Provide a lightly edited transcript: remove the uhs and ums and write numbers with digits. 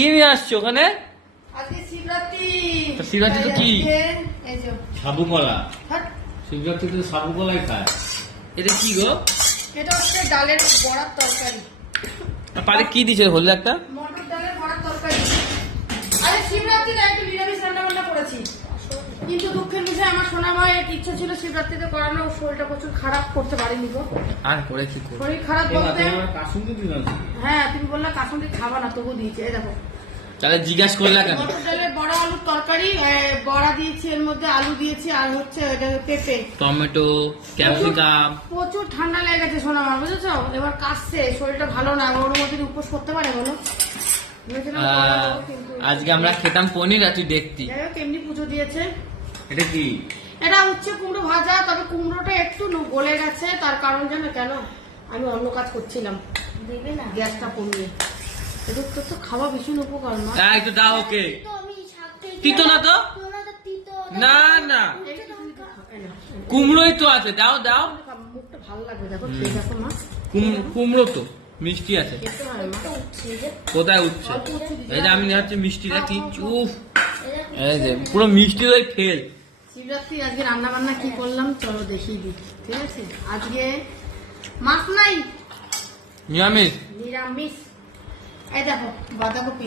কি নিয়ে আসছো ওখানে? আজকে শিবরাত্রি। শিবরাত্রি তো কি? এই যে সাবু কলা। হাট। শিবরাত্রিতে সাবু কলাই খায়। এটা কি গো? এটা হচ্ছে ডালের বড়ার তরকারি। পারে কি দিছে হলো একটা? মটর ডালের বড়ার তরকারি। আরে শিবরাত্রিতে একটু নিরামিষ রান্না বান্না করেছি, কিন্তু দুঃখের বিষয় আমার সোনা মায়ের ইচ্ছা ছিল শিবরাত্রিতে করানো, শরীরটা প্রচুর খারাপ, করতে পারিনি গো। আর করে কি করব? শরীর খারাপ বলতে কাসুন্দি দিলাম। হ্যাঁ, তুমি বললে কাসুন্দি খাবা না, তবু দিয়েছে। এই দেখো তাহলে জিজ্ঞাসা করলা কেন? মটর ডালের বড়া আলুর তরকারি, বড়া দিয়েছি, এর মধ্যে আলু দিয়েছি, আর হচ্ছে পেঁপে, টমেটো, ক্যাপসিকাম। প্রচুর ঠান্ডা লেগে গেছে সোনা মা, বুঝেছো? এবার কাশছে, শরীরটা ভালো না। ওর মধ্যে উপোস করতে পারে বলো? ভেবেছিলাম করবো, কিন্তু আজকে আমরা খেতাম পনির আর তুই দেখতি। যাই হোক, এমনি পুজো দিয়েছে। এটা কি? এটা উচ্ছে কুমড়ো ভাজা, তবে কুমড়োটা একটু গলে গেছে। তার কারণ জানো কেন? আমি অন্য কাজ করছিলাম, দেবে না গ্যাসটা কমিয়ে। এদের তো খাওয়া ভীষণ উপকার না। একটু দাও ওকে। তিতো না তো? না না, কুমড়োই তো আছে, দাও দাও। মুখটা ভালো লাগবে, দেখো খেয়ে দেখো মা। কুমড়ো তো মিষ্টি আছে। খেতে হয় মা। কোথায় উঠছে? অল্প উচ্ছে দিতে এই যে হবে। আমি হচ্ছে মিষ্টিটা কি উফ, এই যে পুরো মিষ্টি দই ফেল। শিবরাত্রি আজকে রান্না বান্না কি করলাম চলো দেখিয়ে দিই, ঠিক আছে? আজকে মাছ নাই, নিরামিষ। নিরামিষ। এই দেখো বাঁধাকপি